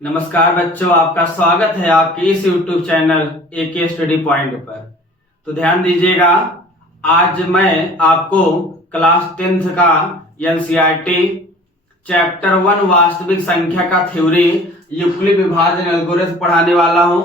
नमस्कार बच्चों, आपका स्वागत है आपके इस YouTube channel AK study point पर। तो ध्यान दीजिएगा, आज मैं आपको क्लास 10th का NCERT चैप्टर 1 वास्तविक संख्या का थ्योरी यूक्लिड विभाजन एल्गोरिथम पढ़ाने वाला हूं।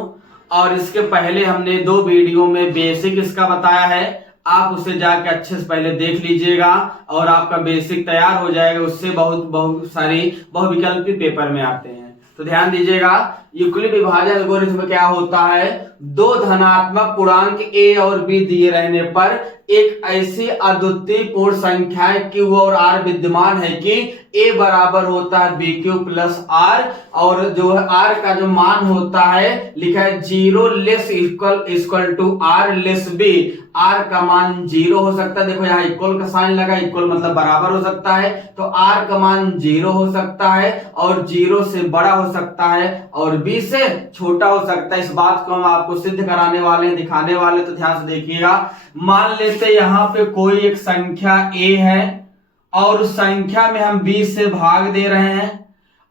और इसके पहले हमने 2 वीडियो में बेसिक इसका बताया है, आप उसे जाके अच्छे से पहले देख लीजिएगा और आपका बेसिक तैयार हो जाएगा। उससे बहुत सारी बहुविकल्पी पेपर में आते हैं। तो ध्यान दीजिएगा, यूक्लिड विभाजन एल्गोरिथम में क्या होता है, 2 धनात्मक पूर्णांक a और b दिए रहने पर एक ऐसी अद्वितीय पूर्ण संख्याएं q और r विद्यमान है कि a बराबर होता है b क्यूब प्लस r, और जो है r का जो मान होता है लिखा है 0 less equal to r less b। r का मान 0 हो सकता है, देखो यहाँ इक्वल का साइन लगा, इक्वल मतलब बराबर हो सकता है, तो r का मान 0 हो सकता है और 0 से बड़ा हो सकता है और b से छोटा हो सकता है। इस बात को हम आपको सिद्ध कराने वाले हैं, दिखाने वाले। तो ध्यान से देखिएगा, मान लेते यहाँ पे कोई एक संख्या a है और उस संख्या में हम b से भाग दे रहे हैं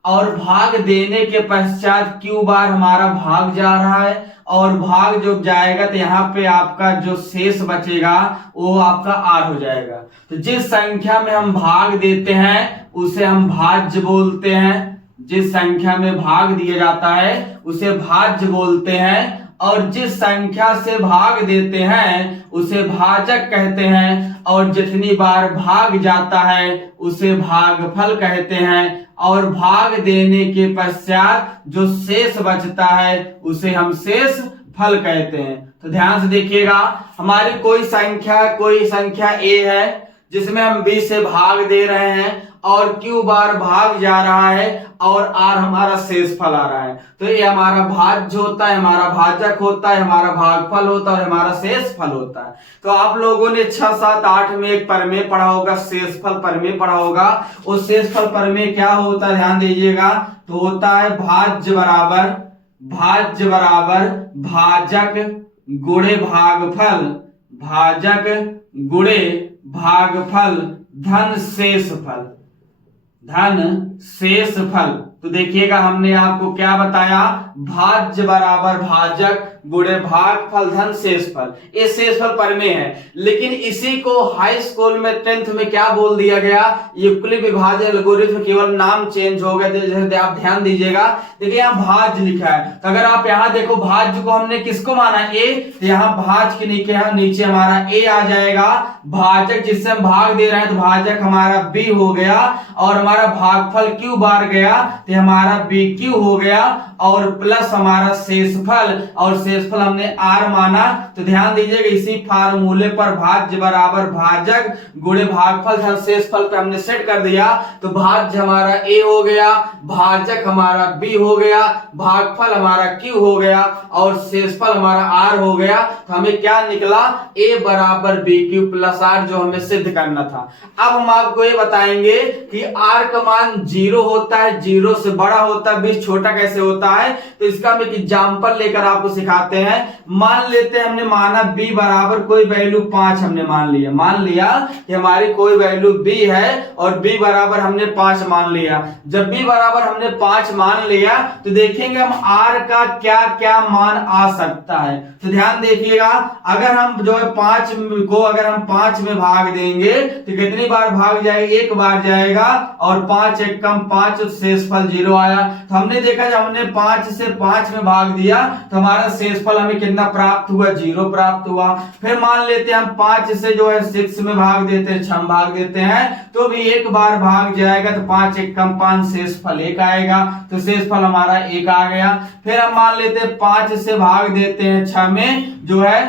और भाग देने के पश्चात q बार हमारा भाग जा रहा है और भाग जो जाएगा तो यहाँ पे आपका जो शेष बचेगा वो आपका r हो जाएगा। तो जिस संख्या में हम भाग देते हैं उसे हम भाज्य बोलते हैं, जिस संख्या में भाग दिया जाता है उसे भाज्य बोलते हैं, और जिस संख्या से भाग देते हैं उसे भाजक कहते हैं, और जितनी बार भाग जाता है उसे भागफल कहते हैं, और भाग देने के पश्चात जो शेष बचता है उसे हम शेष फल कहते हैं। तो ध्यान से देखिएगा, हमारी कोई संख्या a है जिसमें हम b से भाग दे रहे हैं और q बार भाग जा रहा है और r हमारा शेष फल आ रहा है। तो ये हमारा भाज्य होता है, हमारा भाजक होता है, हमारा भागफल होता है और हमारा शेष फल होता है। तो आप लोगों ने 6, 7, 8 में एक प्रमेय पढ़ा होगा, शेषफल प्रमेय पढ़ा होगा। उस शेषफल प्रमेय क्या होता है, ध्यान दीजिएगा, तो होता है भाज्य बराबर भाजक गुणे भागफल, भाजक गुणे भागफल धन शेष फल। तो देखिएगा, हमने आपको क्या बताया, भाज्य बराबर भाजक गुणे भागफल धन शेषफल, ये शेषफल प्रमेय है। लेकिन इसी को हाई स्कूल में 10th में क्या बोल दिया गया, यूक्लिड विभाजन एल्गोरिथम, केवल नाम चेंज हो गया। जैसे आप ध्यान दीजिएगा, देखिए यहाँ भाज्य लिखा है, तो अगर आप यहाँ देखो भाज्य को हमने किसको माना a, तो यहाँ भाज्य के नीचे हमारा a आ जाएगा। भाजक जिससे हम भाग दे रहे हैं तो भाजक हमारा b हो गया और हमारा भागफल q बार गया तो हमारा bq हो गया, और प्लस हमारा शेषफल, और शेषफल हमने r माना। तो ध्यान दीजिएगा, इसी फार्मूले पर भाज्य बराबर भाजक गुणे भागफल धन शेषफल पे हमने सेट कर दिया। तो भाज्य हमारा a हो गया, भाजक हमारा b हो गया, भागफल हमारा q हो गया और शेषफल हमारा r हो गया। तो हमें क्या निकला, a बराबर bq प्लस r, जो हमें सिद्ध करना था। अब हम आपको ये बताएंगे कि r का मान 0 होता है, 0 से बड़ा होता है, b छोटा कैसे होता है। तो इसका हम एक एग्जांपल लेकर आपको सिखाते हैं। मान लेते हैं हमने माना b बराबर कोई वैल्यू 5 हमने मान लिया कि हमारी कोई वैल्यू b है और b बराबर हमने 5 मान लिया। जब b बराबर हमने 5 मान लिया तो देखेंगे हम r का क्या क्या मान आ सकता है। तो ध्यान देखिएगा, अगर हम जो है 5 को अगर हम 5 में भाग देंगे तो कितनी बार भाग जाएगा, 1 बार जाएगा, और 5 1 कम 5, शेषफल 0 आया। तो हमने देखा जब हमने 5 से 5 में भाग दिया तो हमारा शेषफल हमें कितना प्राप्त हुआ, 0 प्राप्त हुआ। फिर मान लेते हैं हम 5 से जो है 6 में भाग देते हैं, 6 भाग देते हैं, तो भी 1 बार भाग जाएगा, तो 5 1 कम 5, शेषफल 1 आएगा, तो शेषफल हमारा 1 आ गया। फिर हम मान लेते हैं 5 से भाग देते हैं 6 में, जो है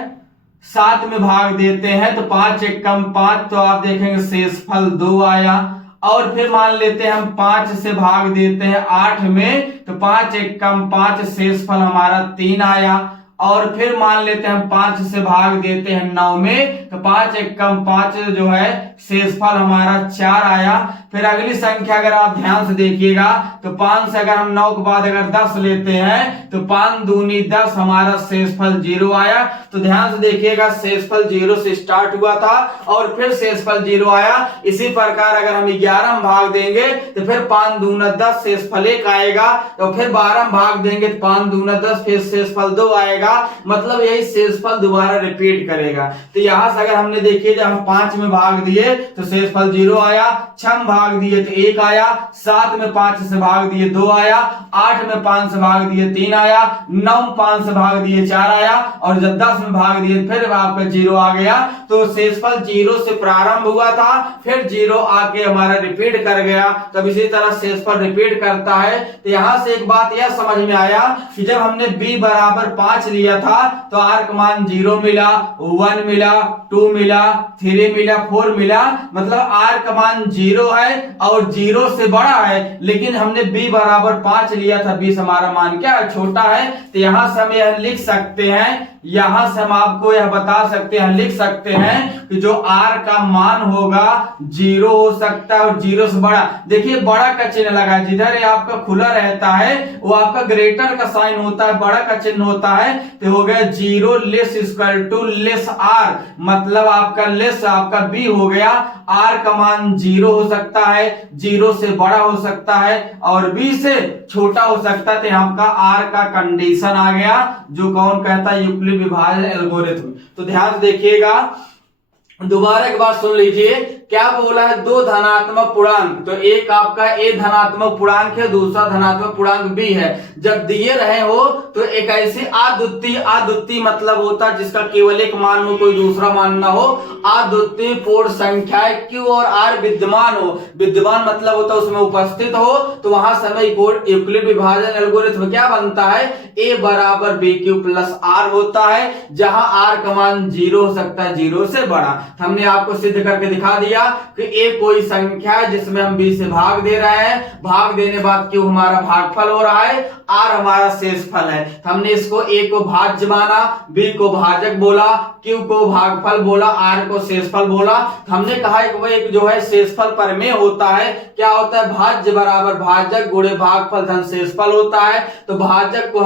7 में भाग देते हैं, तो 5 1 कम 5, तो आप देखेंगे शेषफल 2 आया। और फिर मान लेते हैं हम 5 से भाग देते हैं 8 में, तो 5 1 कम 5, शेषफल हमारा 3 आया। और फिर मान लेते हैं हम 5 से भाग देते हैं 9 में, तो 5 1 कम 5 जो है शेषफल हमारा 4 आया। फिर अगली संख्या अगर आप ध्यान से देखिएगा तो 5 से अगर हम 9 के बाद अगर 10 लेते हैं तो 5 दूनी 10, हमारा शेषफल 0 आया। तो ध्यान से देखिएगा, शेषफल 0 से स्टार्ट हुआ था और फिर शेषफल 0 आया। इसी प्रकार अगर हम 11 में भाग देंगे तो फिर 5 दूना 10, शेषफल 1 आएगा। तो फिर 12 में भाग देंगे तो 5 दूना 10, फिर शेषफल 2 आएगा। मतलब यही शेषफल दोबारा रिपीट करेगा। तो यहां से अगर हमने देखिए, जब हम 5 में भाग दिए तो शेषफल 0 आया, 6 में भाग दिए तो 1 आया, 7 में 5 से भाग दिए 2 आया, 8 में 5 से भाग दिए 3 आया, 9 में 5 से भाग दिए 4 आया, और जब 10 में भाग दिए फिर आपका 0 आ गया। तो शेषफल 0 से प्रारंभ हुआ था, फिर 0 आके हमारा रिपीट कर गया। तब इसी तरह शेषफल रिपीट करता है। तो यहां से एक बात यह समझ में आया कि जब हमने b बराबर 5 लिया था तो r का मान 0 मिला, 1 मिला, 2 मिला, 3 मिला, 4 मिला। मतलब r का मान 0 है और 0 से बड़ा है, लेकिन हमने b बराबर 5 लिया था, b हमारा मान क्या है, छोटा है। तो यहां से हम यह लिख सकते हैं, यहां से हम आपको यह बता सकते हैं, लिख सकते हैं कि जो r का मान होगा 0 हो सकता है और 0 से बड़ा। देखिए बड़ा का चिन्ह लगा है, जिधर ये आपका खुला रहता है वो आपका ग्रेटर का साइन होता है, बड़ा का चिन्ह होता है। तो हो गया 0 less equal to less r, मतलब आपका लेस आपका b हो गया। r का मान 0 हो सकता है, 0 से बड़ा हो सकता है और b से छोटा हो सकता है। तो यहाँ का r का कंडीशन आ गया, जो कौन कहता है, यूक्लिड विभाजन एल्गोरिथम। तो ध्यान से देखिएगा, दोबारा एक बात सुन लीजिए, क्या बोला है, दो धनात्मक पूर्णांक। तो एक आपका a धनात्मक पूर्णांक है, दूसरा धनात्मक पूर्णांक b है। जब दिए रहे हो तो एक ऐसी अद्वितीय मतलब होता है जिसका केवल एक मान हो, कोई दूसरा मान ना हो। अद्वितीय पूर्ण संख्याएं q और r विद्यमान हो, विद्यमान मतलब होता है उसमें उपस्थित हो। तो वहां समय यूक्लिड विभाजन एल्गोरिथम क्या बनता है, a बराबर b क्यूब प्लस r होता है, जहां r का मान 0 हो सकता है, 0 से बड़ा। हमने आपको सिद्ध करके दिखा दिया कि a कोई संख्या है जिसमें हम b से भाग दे रहे हैं, भाग देने बाद q हमारा भागफल हो रहा है, r हमारा शेषफल है। हमने इसको a को भाज्य माना, b को भाजक बोला, q को भागफल बोला, r को शेषफल बोला। हमने कहा कि वो एक जो है शेषफल प्रमेय होता है। क्या होता है, भाज्य बराबर भाजक गुणे भागफल धन शेषफल होता है। तो भाज्य को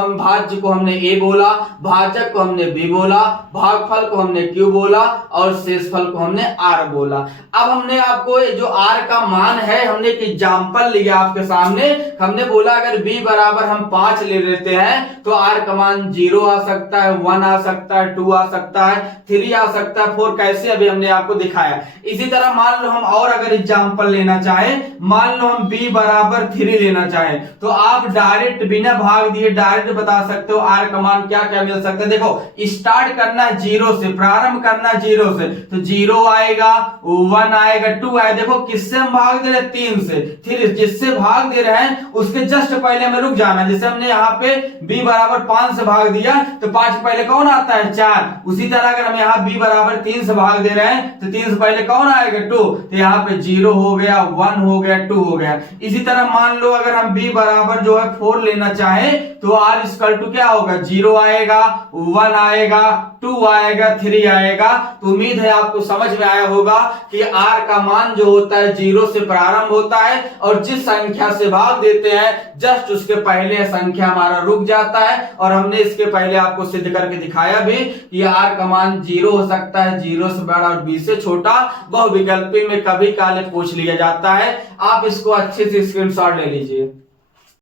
हमने a बोला, भाजक को हमने b बोला, भागफल को हमने q बोला और शेषफल को हमने r बोला। अब हमने आपको जो r का मान है, हमने एक एग्जांपल लिया आपके सामने। हमने बोला अगर b बराबर हम 5 ले लेते हैं तो r का मान 0 आ सकता है, 1 आ सकता है, 2 आ सकता है, 3 आ सकता है, 4 कैसे, अभी हमने आपको दिखाया। इसी तरह मान लो हम और अगर एग्जांपल लेना चाहें, मान लो हम b बराबर 3 लेना चाहें तो आप डायरेक्ट बिना भाग दिए डायरेक्ट बता सकते हो r का मान क्या क्या मिल सकता है। देखो स्टार्ट करना है 0 से, प्रारंभ करना है 0 से, तो 0 आएगा, 1 आएगा, 2 आएगा। देखो किससे हम भाग दे रहे हैं, 3 से। फिर जिससे भाग दे रहे हैं उसके जस्ट पहले हमें रुक जाना। जैसे हमने यहाँ पे b बराबर 5 से भाग दिया तो 5 पहले कौन आता है, 4। उसी तरह अगर हम यहाँ b बराबर 3 से भाग दे रहे हैं तो 3 से पहले कौन आएगा, 2। तो यहाँ पे 0 हो गया, 1 हो गया, 2 हो गया। इसी तरह मान लो अगर हम b बराबर जो है 4 लेना चाहे तो r इक्वल टू क्या होगा, 0 आएगा, 1 आएगा, 2 आएगा, 3 आएगा। तो उम्मीद है आपको समझ में आया होगा कि r का मान जो होता है 0 से प्रारंभ होता है और जिस संख्या से भाग देते हैं जस्ट उसके पहले संख्या हमारा रुक जाता है। और हमने इसके पहले आपको सिद्ध करके दिखाया भी कि r का मान 0 हो सकता है, 0 से बड़ा और b से छोटा। बहुविकल्पी में कभी काले पूछ लिया जाता है, आप इसको अच्छे से स्क्रीनशॉट ले लीजिए।